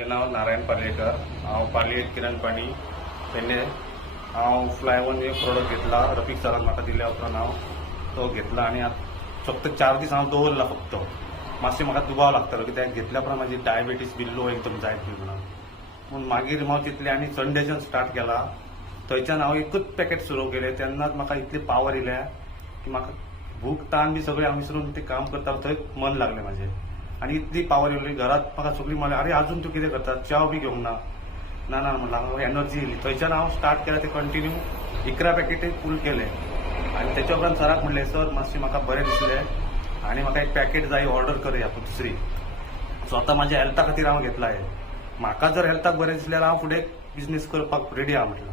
म्हजें नांव नारायण पालयेकर। हांव पालये किरण पाणी पेडणे। हांव फ्लायवन एक प्रोडक्ट घेतला, रफीक सरान म्हाका दिल्या उपरांत हांव तो घेतला आनी फक्त 4 दीस हांव दवरला। फक्त मातशें म्हाका दुबाव लागतालो, कित्याक घेतल्या उपरांत म्हाजी डायबिटीस बी लो एकदम जायत बी म्हणून। पूण मागीर हांव चिंतलें आनी संडेच्यान स्टार्ट केला। थंयच्यान हांव एकूच पॅकेट सुरू केलें, तेन्नाच म्हाका इतली पावर येयल्या की म्हाका भूक ताण बी सगळें हांव विसरून तें काम करता थंय मन लागलें म्हाजें। आनी इतली पावर येयली, घरांत म्हाका सगळीं म्हणलें, अरे आजून तूं कितें करता, च्या बी घेवंक ना? ना ना म्हणला, हांव एनर्जी येयली। थंयच्यान हांव स्टार्ट केलें, तें कंटिन्यू 11 पॅकेटी फूल केले। आनी तेच्या उपरांत सराक म्हणलें, सर मातशें म्हाका बरें दिसलें आनी म्हाका एक पॅकेट जाय, ऑर्डर करया दुसरी। स्वता म्हाज्या हेल्था खातीर हांव घेतला हें। म्हाका जर हेल्थाक बरें दिसलें जाल्यार हांव फुडें बिझनेस करपाक रेडी आहा म्हटलं,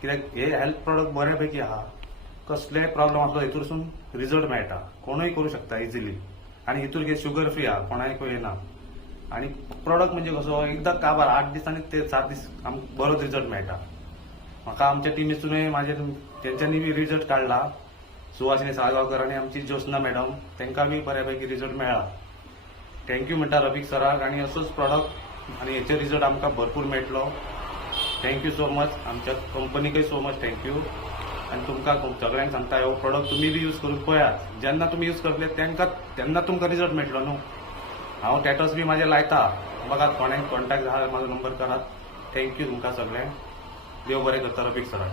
कित्याक हे हेल्थ प्रोडक्ट बरे पैकी आहा। कसलेय प्रॉब्लम आसलो हेतूरसून रिजल्ट मेळटा, कोणूय करूं शकता इजिली। आनी हितूर कितें शुगर फ्री आहा, कोणायक येना। आनी प्रोडक्ट म्हणजे कसो, एकदां काबार 8 दीस आनी ते 7 दीस आमकां बरोच रिजल्ट मेळटा। म्हाका आमच्या टिमीसूनय म्हाजे तेंच्यांनी बी रिजल्ट काडला, सुहासिनी साळगांवकर आनी आमची ज्योत्स्ना मॅडम, तेंकां बी बऱ्यापैकी रिजल्ट मेळ्ळा। थँक्यू म्हणटा रफीक सराक, आनी असोच प्रोडक्ट आनी हेचो रिजल्ट आमकां भरपूर मेळटलो। थँक्यू सो मच, आमच्या कंपनीकय सो मच थँक्यू। आनी तुमकां सगळ्यांक सांगता, हो प्रोडक्ट तुमी बी यूज करून पळयात। जेन्ना तुमी यूज करतले तेन्ना तुमकां रिजल्ट मेळटलो न्हू। हांव स्टेटस बी म्हाजे लायता, बघात कोणाक कॉन्टॅक्ट जाल्यार म्हाजो नंबर करात। थँक्यू तुमकां सगळ्यांक, देव बरें करता रफीक सराक।